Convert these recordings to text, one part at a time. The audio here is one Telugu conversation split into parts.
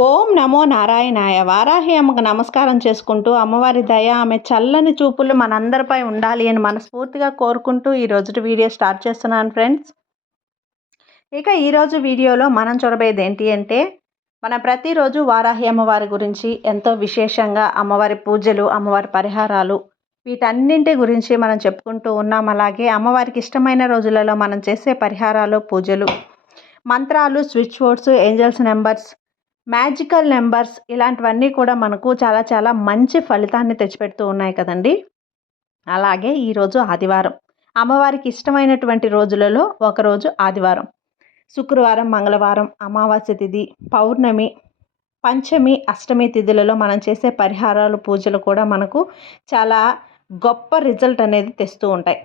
ఓం నమో నారాయణాయ. వారాహి అమ్మకు నమస్కారం చేసుకుంటూ అమ్మవారి దయ ఆమె చల్లని చూపులు మనందరిపై ఉండాలి అని మనస్ఫూర్తిగా కోరుకుంటూ ఈ రోజు వీడియో స్టార్ట్ చేస్తున్నాను ఫ్రెండ్స్. ఇక ఈరోజు వీడియోలో మనం చూడబోయేది ఏంటి అంటే, మనం ప్రతిరోజు వారాహి అమ్మవారి గురించి ఎంతో విశేషంగా అమ్మవారి పూజలు, అమ్మవారి పరిహారాలు వీటన్నింటి గురించి మనం చెప్పుకుంటూ ఉన్నాం. అలాగే అమ్మవారికి ఇష్టమైన రోజులలో మనం చేసే పరిహారాలు, పూజలు, మంత్రాలు, switch boards, angels numbers, magical numbers ఇలాంటివన్నీ కూడా మనకు చాలా మంచి ఫలితాన్ని తెచ్చిపెడుతూ ఉన్నాయి కదండి. అలాగే ఈరోజు ఆదివారం, అమ్మవారికి ఇష్టమైనటువంటి రోజులలో ఒకరోజు ఆదివారం. శుక్రవారం, మంగళవారం, అమావాస్య తిథి, పౌర్ణమి, పంచమి, అష్టమి తిథులలో మనం చేసే పరిహారాలు, పూజలు కూడా మనకు చాలా గొప్ప రిజల్ట్ అనేది తెస్తూ ఉంటాయి.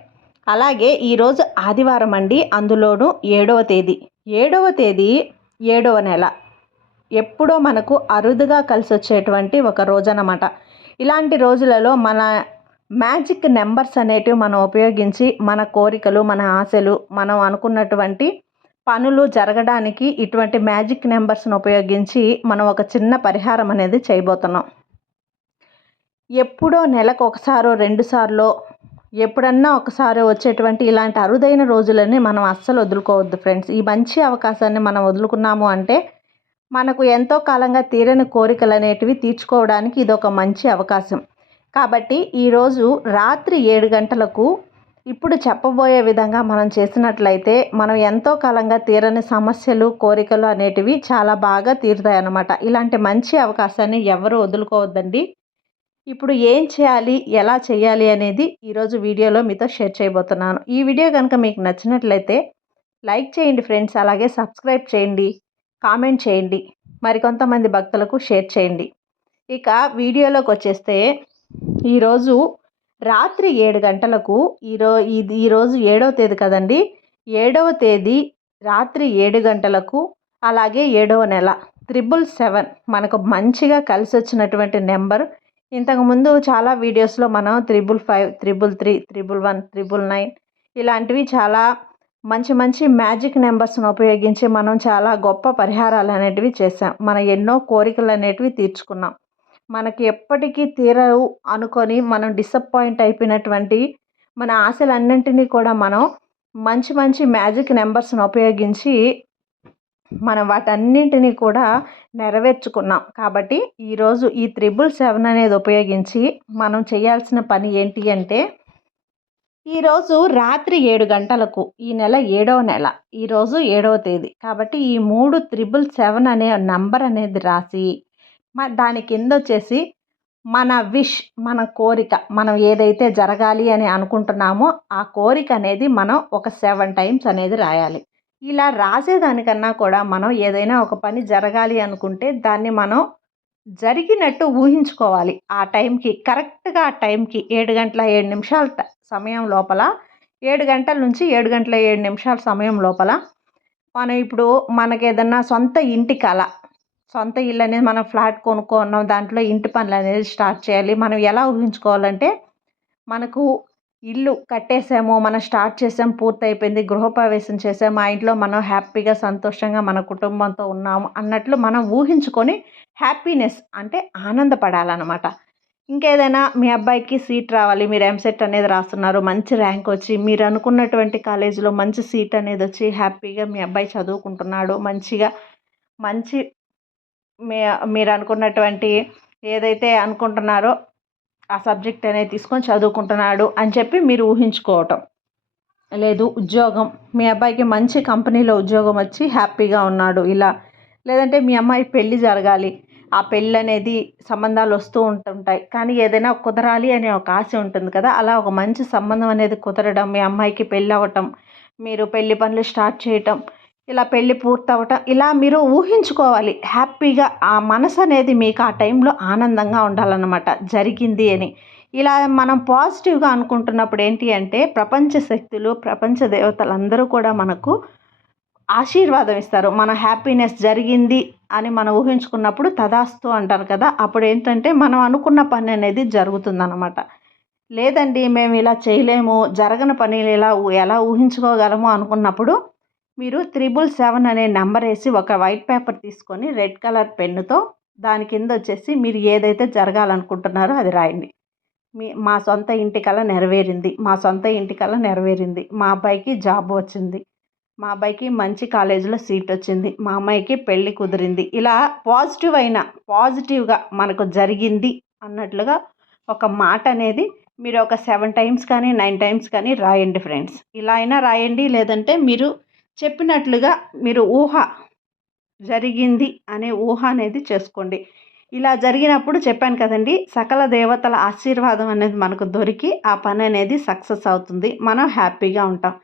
అలాగే ఈరోజు ఆదివారం అండి, అందులోనూ 7వ తేదీ 7వ నెల ఎప్పుడో మనకు అరుదుగా కలిసి వచ్చేటువంటి ఒక రోజు అన్నమాట. ఇలాంటి రోజులలో మన మ్యాజిక్ నెంబర్స్ అనేటివి మనం ఉపయోగించి మన కోరికలు, మన ఆశలు, మనం అనుకున్నటువంటి పనులు జరగడానికి ఇటువంటి మ్యాజిక్ నెంబర్స్ను ఉపయోగించి మనం ఒక చిన్న పరిహారం అనేది చేయబోతున్నాం. ఎప్పుడో నెలకు ఒకసారో, 2 సార్లో, ఎప్పుడన్నా ఒకసారి వచ్చేటువంటి ఇలాంటి అరుదైన రోజులని మనం అస్సలు వదులుకోవద్దు ఫ్రెండ్స్. ఈ మంచి అవకాశాన్ని మనం వదులుకున్నాము అంటే మనకు ఎంతో కాలంగా తీరని కోరికలు అనేటివి తీర్చుకోవడానికి ఇదొక మంచి అవకాశం. కాబట్టి ఈరోజు రాత్రి 7 గంటలకు ఇప్పుడు చెప్పబోయే విధంగా మనం చేసినట్లయితే మనం ఎంతో కాలంగా తీరని సమస్యలు, కోరికలు అనేటివి చాలా బాగా తీరుతాయి అన్నమాట. ఇలాంటి మంచి అవకాశాన్ని ఎవరు వదులుకోవద్దండి. ఇప్పుడు ఏం చేయాలి, ఎలా చేయాలి అనేది ఈరోజు వీడియోలో మీతో షేర్ చేయబోతున్నాను. ఈ వీడియో కనుక మీకు నచ్చినట్లయితే లైక్ చేయండి ఫ్రెండ్స్. అలాగే సబ్స్క్రైబ్ చేయండి, కామెంట్ చేయండి, మరికొంతమంది భక్తులకు షేర్ చేయండి. ఇక వీడియోలోకి వచ్చేస్తే, ఈరోజు రాత్రి 7 గంటలకు ఈరోజు 7వ తేదీ కదండి. 7వ తేదీ రాత్రి 7 గంటలకు, అలాగే 7వ నెల 777 మనకు మంచిగా కలిసి వచ్చినటువంటి నెంబర్. ఇంతకుముందు చాలా వీడియోస్లో మనం 555, 333, 111, 999 ఇలాంటివి చాలా మంచి మ్యాజిక్ నెంబర్స్ను ఉపయోగించి మనం చాలా గొప్ప పరిహారాలు అనేటివి చేసాం. మన ఎన్నో కోరికలు అనేటివి తీర్చుకున్నాం. మనకి ఎప్పటికీ తీరవు అనుకొని మనం డిసప్పాయింట్ అయిపోయినటువంటి మన ఆశలన్నింటినీ కూడా మనం మంచి మ్యాజిక్ నెంబర్స్ను ఉపయోగించి మనం వాటన్నింటినీ కూడా నెరవేర్చుకున్నాం. కాబట్టి ఈరోజు ఈ 777 అనేది ఉపయోగించి మనం చేయాల్సిన పని ఏంటి అంటే, ఈరోజు రాత్రి 7 గంటలకు, ఈ నెల 7వ నెల, ఈరోజు 7వ తేదీ కాబట్టి ఈ 777 అనే నంబర్ అనేది రాసి దాని కింద వచ్చేసి మన విష్, మన కోరిక, మనం ఏదైతే జరగాలి అని అనుకుంటున్నామో ఆ కోరిక అనేది మనం ఒక 7 టైమ్స్ అనేది రాయాలి. ఇలా రాసేదానికన్నా కూడా మనం ఏదైనా ఒక పని జరగాలి అనుకుంటే దాన్ని మనం జరిగినట్టు ఊహించుకోవాలి. ఆ టైంకి కరెక్ట్గా, ఆ టైంకి 7 గంటల 7 నిమిషాల సమయం లోపల, 7 గంటల నుంచి 7 గంటల 7 నిమిషాల సమయం లోపల మనం ఇప్పుడు మనకేదన్నా సొంత ఇంటి కల, సొంత ఇల్లు అనేది మనం ఫ్లాట్ కొనుక్కున్నాం, దాంట్లో ఇంటి పనులు అనేది స్టార్ట్ చేయాలి. మనం ఎలా ఊహించుకోవాలంటే, మనకు ఇల్లు కట్టేసాము, మనం స్టార్ట్ చేసాము, పూర్తయిపోయింది, గృహప్రవేశం చేసాము, ఆ ఇంట్లో మనం హ్యాపీగా సంతోషంగా మన కుటుంబంతో ఉన్నాము అన్నట్లు మనం ఊహించుకొని హ్యాపీనెస్ అంటే ఆనందపడాలన్నమాట. ఇంకేదైనా మీ అబ్బాయికి సీట్ రావాలి, మీరు ఎంసెట్ అనేది రాస్తున్నారు, మంచి ర్యాంక్ వచ్చి మీరు అనుకున్నటువంటి కాలేజీలో మంచి సీట్ అనేది వచ్చి హ్యాపీగా మీ అబ్బాయి చదువుకుంటున్నాడు, మంచి మీరు అనుకున్నటువంటి ఏదైతే అనుకుంటున్నారో ఆ సబ్జెక్ట్ అనేది తీసుకొని చదువుకుంటున్నాడు అని చెప్పి మీరు ఊహించుకోవటం. లేదు, ఉద్యోగం, మీ అబ్బాయికి మంచి కంపెనీలో ఉద్యోగం వచ్చి హ్యాపీగా ఉన్నాడు ఇలా. లేదంటే మీ అమ్మాయి పెళ్ళి జరగాలి, ఆ పెళ్ళి అనేది సంబంధాలు వస్తూ ఉంటుంటాయి, కానీ ఏదైనా కుదరాలి అనే ఒక ఆశ ఉంటుంది కదా. అలా ఒక మంచి సంబంధం అనేది కుదరడం, మీ అమ్మాయికి పెళ్ళి అవ్వటం, మీరు పెళ్లి పనులు స్టార్ట్ చేయటం, ఇలా పెళ్ళి పూర్తవటం, ఇలా మీరు ఊహించుకోవాలి హ్యాపీగా. ఆ మనసు అనేది మీకు ఆ టైంలో ఆనందంగా ఉండాలన్నమాట, జరిగింది అని. ఇలా మనం పాజిటివ్గా అనుకుంటున్నప్పుడు ఏంటి అంటే, ప్రపంచ శక్తులు, ప్రపంచ దేవతలు అందరూ కూడా మనకు ఆశీర్వాదం ఇస్తారు. మన హ్యాపీనెస్ జరిగింది అని మనం ఊహించుకున్నప్పుడు తదాస్తు అంటారు కదా. అప్పుడు ఏంటంటే మనం అనుకున్న పని అనేది జరుగుతుందన్నమాట. లేదండి మేము ఇలా చేయలేము, జరగని పని ఎలా ఊహించుకోగలము అనుకున్నప్పుడు మీరు 777 అనే నంబర్ వేసి ఒక వైట్ పేపర్ తీసుకొని రెడ్ కలర్ పెన్నుతో దాని కింద వచ్చేసి మీరు ఏదైతే జరగాలనుకుంటున్నారో అది రాయండి. మా సొంత ఇంటికల నెరవేరింది, మా సొంత ఇంటికల నెరవేరింది, మా అబ్బాయికి జాబ్ వచ్చింది, మా అబ్బాయికి మంచి కాలేజీలో సీట్ వచ్చింది, మా అమ్మాయికి పెళ్ళి కుదిరింది. ఇలా పాజిటివ్గా మనకు జరిగింది అన్నట్లుగా ఒక మాట అనేది మీరు ఒక 7 టైమ్స్ కానీ 9 టైమ్స్ కానీ రాయండి ఫ్రెండ్స్. ఇలా అయినా రాయండి, లేదంటే మీరు చెప్పినట్లుగా మీరు జరిగింది అనే ఊహ అనేది చేసుకోండి. ఇలా జరిగినప్పుడు చెప్పాను కదండి, సకల దేవతల ఆశీర్వాదం అనేది మనకు దొరికి ఆ పని అనేది సక్సెస్ అవుతుంది, మనం హ్యాపీగా ఉంటాం.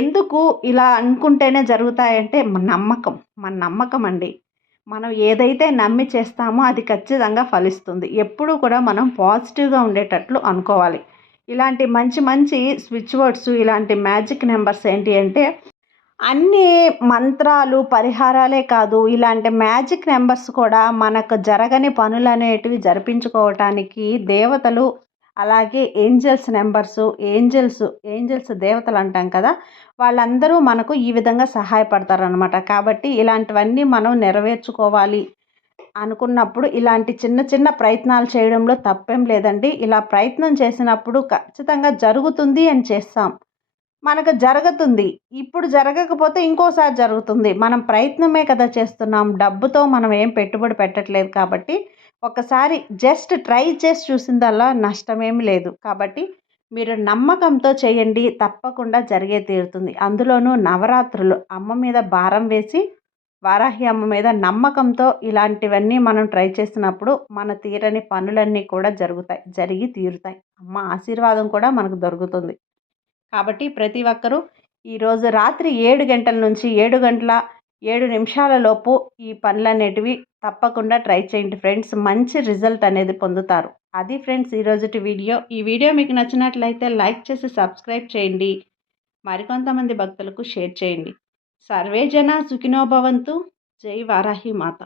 ఎందుకు ఇలా అనుకుంటేనే జరుగుతాయంటే మన నమ్మకం అండి. మనం ఏదైతే నమ్మి చేస్తామో అది ఖచ్చితంగా ఫలిస్తుంది. ఎప్పుడూ కూడా మనం పాజిటివ్గా ఉండేటట్లు అనుకోవాలి. ఇలాంటి మంచి మంచి స్విచ్ వర్డ్స్, ఇలాంటి మ్యాజిక్ నెంబర్స్ ఏంటి అంటే అన్ని మంత్రాలు పరిహారాలే కాదు, ఇలాంటి మ్యాజిక్ నెంబర్స్ కూడా మనకు జరగని పనులనేటివి జరిపించుకోవటానికి దేవతలు, అలాగే ఏంజల్స్ నెంబర్సు, ఏంజల్స్ దేవతలు అంటాం కదా, వాళ్ళందరూ మనకు ఈ విధంగా సహాయపడతారనమాట. కాబట్టి ఇలాంటివన్నీ మనం నెరవేర్చుకోవాలి అనుకున్నప్పుడు ఇలాంటి చిన్న చిన్న ప్రయత్నాలు చేయడంలో తప్పేం లేదండి. ఇలా ప్రయత్నం చేసినప్పుడు ఖచ్చితంగా జరుగుతుంది అని చేస్తాం, మనకు జరుగుతుంది. ఇప్పుడు జరగకపోతే ఇంకోసారి జరుగుతుంది. మనం ప్రయత్నమే కదా చేస్తున్నాం. డబ్బుతో మనం ఏం పెట్టుబడి పెట్టట్లేదు కాబట్టి ఒకసారి జస్ట్ ట్రై చేసి చూసిందల్లా నష్టమేమి లేదు. కాబట్టి మీరు నమ్మకంతో చేయండి, తప్పకుండా జరిగే తీరుతుంది. అందులోనూ నవరాత్రులు అమ్మ మీద భారం వేసి, వారాహి అమ్మ మీద నమ్మకంతో ఇలాంటివన్నీ మనం ట్రై చేసినప్పుడు మన తీరని పనులన్నీ కూడా జరిగి తీరుతాయి. అమ్మ ఆశీర్వాదం కూడా మనకు దొరుకుతుంది. కాబట్టి ప్రతి ఒక్కరూ ఈరోజు రాత్రి 7 గంటల నుంచి 7 గంటల 7 నిమిషాల లోపు ఈ పనులనేటివి తప్పకుండా ట్రై చేయండి ఫ్రెండ్స్. మంచి రిజల్ట్ అనేది పొందుతారు. అది ఫ్రెండ్స్ ఈరోజుటి వీడియో. ఈ వీడియో మీకు నచ్చినట్లయితే లైక్ చేసి సబ్స్క్రైబ్ చేయండి, మరికొంతమంది భక్తులకు షేర్ చేయండి. సర్వే జన సుఖినో భవంతు. జై వారాహి మాత.